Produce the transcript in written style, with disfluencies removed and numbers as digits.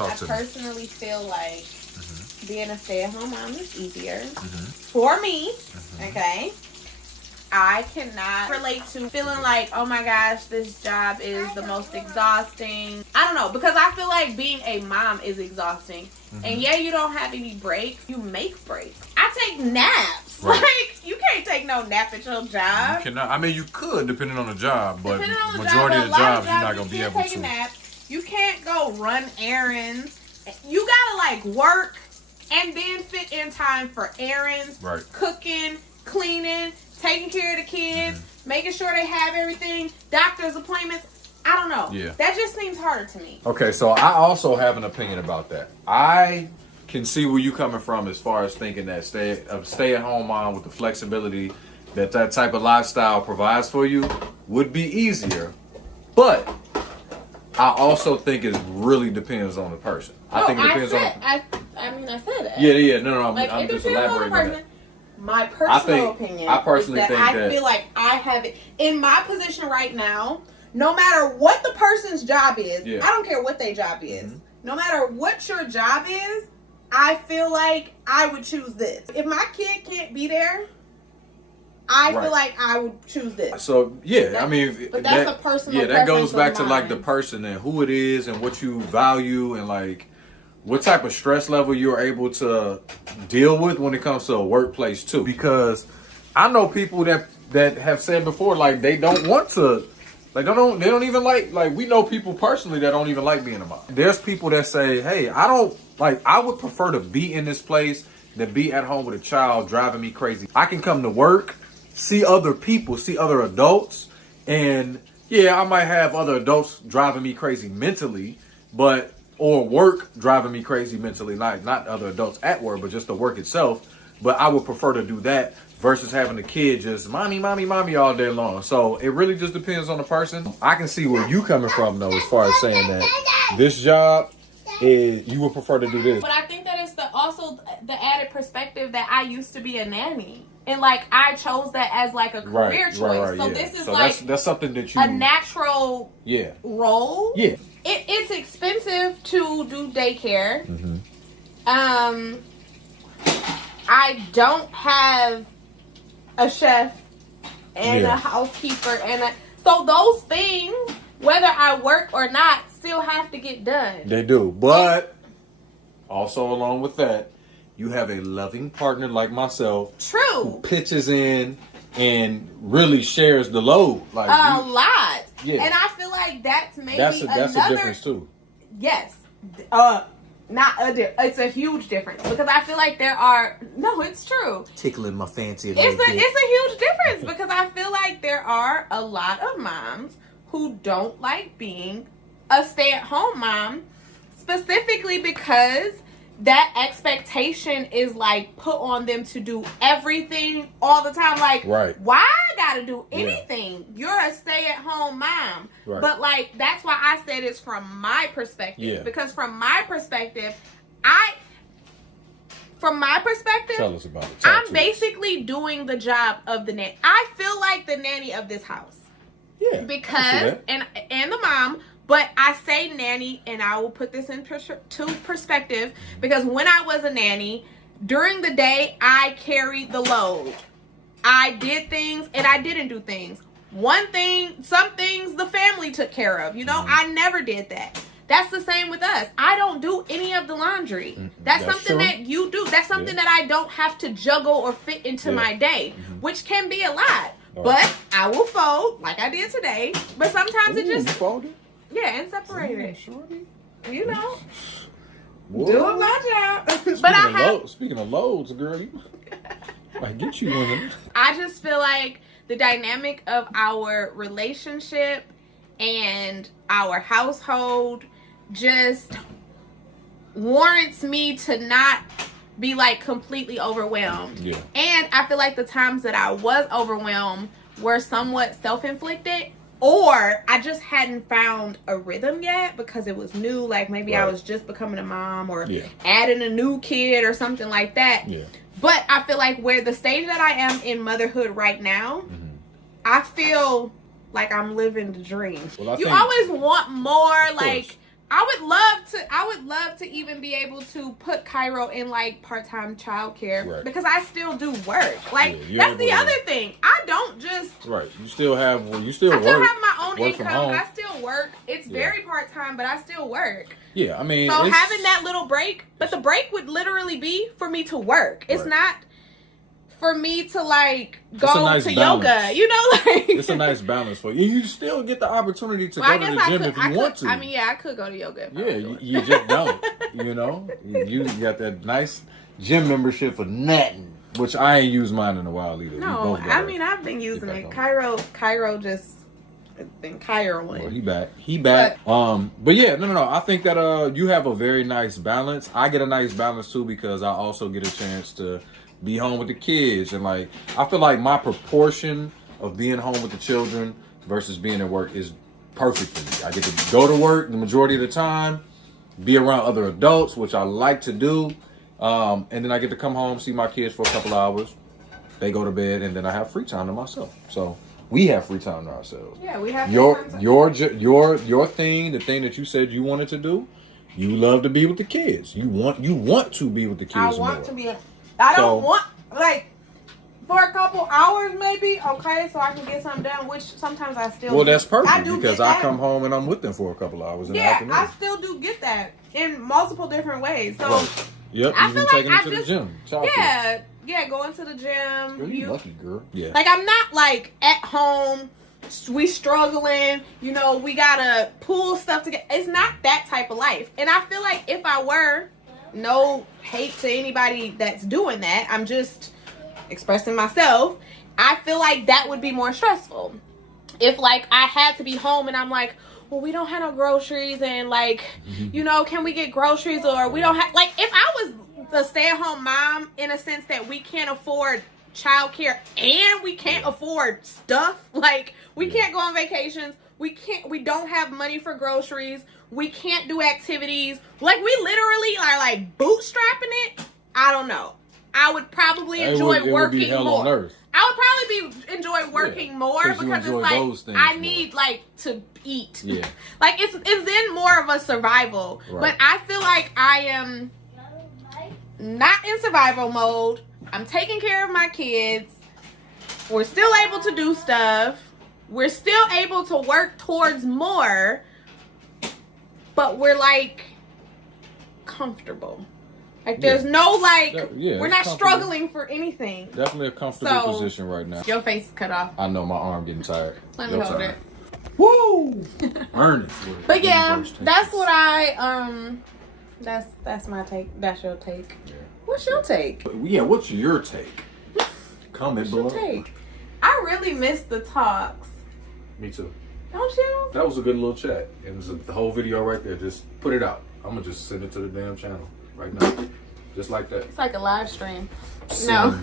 Talk to me. I personally feel like being a stay-at-home mom is easier for me. Okay. I cannot relate to feeling like, oh my gosh, this job is the most exhausting. I don't know, because I feel like being a mom is exhausting. And yeah, you don't have any breaks. You make breaks. I take naps. Right. Like, you can't take no nap at your job. You cannot. I mean, you could, depending on the job, but Depending on the majority job, of the jobs, you're not going to be can't able take to. a nap. You can't go run errands. You gotta like work and then fit in time for errands, Right. cooking, cleaning, taking care of the kids, making sure they have everything, doctor's appointments. I don't know. Yeah. That just seems harder to me. Okay, so I also have an opinion about that. I can see where you coming from as far as thinking that stay-at-home mom with the flexibility that type of lifestyle provides for you would be easier. But I also think it really depends on the person. I think it depends on. I said that. Yeah, no. Like, I'm it just depends on the elaborating on person. that. My personal opinion I personally is that think I feel like I have it in my position right now. No matter what the person's job is, I don't care what their job is. No matter what your job is, I feel like I would choose this. If my kid can't be there, I feel like I would choose this. So I mean, but that's a personal. Yeah, that goes back to mine. like the person and who it is and what you value and like what type of stress level you're able to deal with when it comes to a workplace too. Because I know people that have said before, like they don't want to, like they don't even like we know people personally that don't even like being a mom. There's people that say, hey, I would prefer to be in this place than be at home with a child driving me crazy. I can come to work, see other people, see other adults, and yeah, I might have other adults driving me crazy mentally, or work driving me crazy mentally, like not other adults at work, but just the work itself. But I would prefer to do that versus having a kid just mommy all day long. So it really just depends on the person. I can see where you coming from though, as far as saying that this job is, you would prefer to do this. But I think that it's also the added perspective that I used to be a nanny. And like I chose that as like a career choice. Right, so yeah. this is so like that's something that you a natural role. Yeah. It's expensive to do daycare. I don't have a chef and a housekeeper so those things, whether I work or not, still have to get done. They do. But also along with that, you have a loving partner like myself. True. Who pitches in and really shares the load. Like a lot. Yeah. And I feel like that's a difference too. Yes. It's a huge difference because I feel like it's true. Tickling my fancy. It's a huge difference because I feel like there are a lot of moms who don't like being a stay-at-home mom, specifically because that expectation is like put on them to do everything all the time. Like, why I gotta do anything? You're a stay-at-home mom. But like, that's why I said it's from my perspective. Because from my perspective, tell us about it. I'm basically doing the job of the nanny. I feel like the nanny of this house. Yeah. Because and the mom. But I say nanny, and I will put this into perspective, because when I was a nanny, during the day, I carried the load. I did things, and I didn't do things. Some things the family took care of. I never did that. That's the same with us. I don't do any of the laundry. That's something that you do. That's something that I don't have to juggle or fit into my day, which can be a lot. But I will fold, like I did today. But sometimes it just... folded? Yeah, and separate it. Doing my job. Speaking of loads, girl, I get you one of them. I just feel like the dynamic of our relationship and our household just warrants me to not be like completely overwhelmed. Yeah. And I feel like the times that I was overwhelmed were somewhat self-inflicted. Or I just hadn't found a rhythm yet because it was new. Like maybe I was just becoming a mom or adding a new kid or something like that. Yeah. But I feel like where the stage that I am in motherhood right now, I feel like I'm living the dream. Well, you always want more, like I would love to even be able to put Cairo in like part-time childcare because I still do work. Like that's the other thing. I don't just you still have I still have my own income. I still work. It's very part-time, but I still work. Yeah, I mean, so having that little break, but the break would literally be for me to work. It's not for me to like go to yoga, you know, like it's a nice balance for you. You still get the opportunity to go to the gym if you want to. I mean, I could go to yoga. You just don't. You know, you got that nice gym membership for nothing, which I ain't used mine in a while either. No, I mean I've been using it. Cairo just been Cairo. Well, he back. But yeah, no. I think that you have a very nice balance. I get a nice balance too because I also get a chance to be home with the kids, and like I feel like my proportion of being home with the children versus being at work is perfect for me. I get to go to work the majority of the time, be around other adults, which I like to do, and then I get to come home, see my kids for a couple hours. They go to bed, and then I have free time to myself. So we have free time to ourselves. Yeah, we have your thing, the thing that you said you wanted to do. You love to be with the kids. You want to be with the kids. I want to be. I don't want, like, for a couple hours maybe, okay, so I can get something done, which sometimes I still Well, that's perfect because I come home and I'm with them for a couple hours in the afternoon. I still do get that in multiple different ways. So, yep, I you've feel been taking them to the gym. Yeah, going to the gym. Girl, you lucky, girl. Yeah. Like, I'm not, like, at home, we struggling, you know, we gotta pull stuff together. It's not that type of life. And I feel like if I were, no hate to anybody that's doing that, I'm just expressing myself, I feel like that would be more stressful. If like I had to be home and I'm like, well, we don't have no groceries and like, you know, can we get groceries, or we don't have, like, if I was a stay-at-home mom in a sense that we can't afford childcare and we can't afford stuff, like we can't go on vacations, we don't have money for groceries, we can't do activities, like we literally are like bootstrapping it. I don't know. I would probably enjoy working more. I would probably enjoy working more because it's like I need like to eat. Yeah. Like it's in more of a survival. Right. But I feel like I am not in survival mode. I'm taking care of my kids. We're still able to do stuff. We're still able to work towards more. But we're like comfortable. Like there's no like we're not struggling for anything. Definitely a comfortable position right now. Your face is cut off. I know, my arm getting tired. Let me hold it. Woo! Earn it. But yeah, that's what I that's my take. That's your take. Yeah. What's your take? Yeah, what's your take? Comment below. I really miss the talks. Me too. Don't you? That was a good little chat. It was the whole video right there. Just put it out. I'm gonna just send it to the damn channel right now. Just like that. It's like a live stream. No.